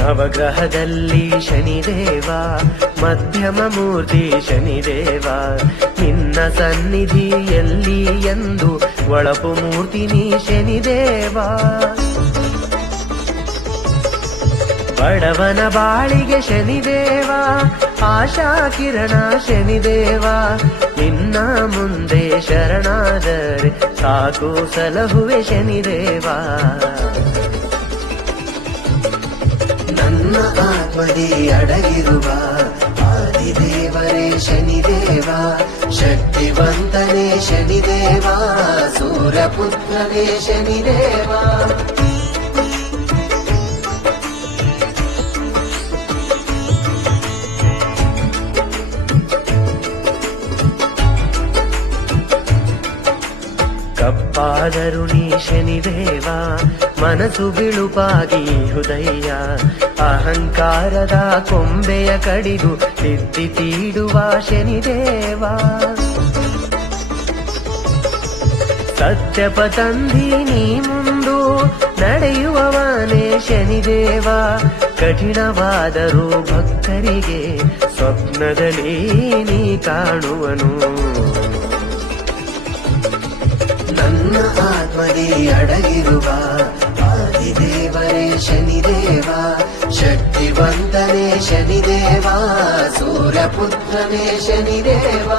ನವಗ್ರಹದಲ್ಲಿ ಶನಿದೇವ, ಮಧ್ಯಮ ಮೂರ್ತಿ ಶನಿದೇವ, ನಿನ್ನ ಸನ್ನಿಧಿಯಲ್ಲಿ ಎಂದು ಒಳಪು ಮೂರ್ತಿ ನೀ ಶನಿದೇವ. ಬಡವನ ಬಾಳಿಗೆ ಶನಿದೇವ, ಆಶಾ ಕಿರಣ ಶನಿದೇವ, ನಿನ್ನ ಮುಂದೆ ಶರಣಾದರೆ ಸಾಕು ಸಲಹುವೆ ಶನಿದೇವ. ನನ್ನ ಆತ್ಮದಿ ಅಡಗಿರುವ ಆದಿದೇವರೇ ಶನಿದೇವ, ಶಕ್ತಿವಂತನೇ ಶನಿದೇವ, ಸೂರ್ಯಪುತ್ರನೇ ಶನಿದೇವ. ಕಪ್ಪಾದರು ನೀ ಶನಿದೇವ, ಮನಸ್ಸು ಬಿಳುಪಾಗಿ ಹೃದಯ, ಅಹಂಕಾರದ ಕೊಂಬೆಯ ಕಡಿದು ತಿದ್ದಿ ತೀಡುವ ಶನಿದೇವ. ಸತ್ಯಪತಂಧಿ ನೀ ಮುಂದು ನಡೆಯುವವನೇ ಶನಿದೇವ, ಕಠಿಣವಾದರೂ ಭಕ್ತರಿಗೆ ಸ್ವಪ್ನದಲ್ಲಿ ನೀ ಕಾಣುವನು. ನನ್ನ ಆತ್ಮದಿ ಅಡಗಿರುವ ಆದಿದೇವರೇ ಶನಿದೇವ, ಶಕ್ತಿವಂತನೇ ಶನಿದೇವ, ಸೂರ್ಯಪುತ್ರನೇ ಶನಿದೇವ.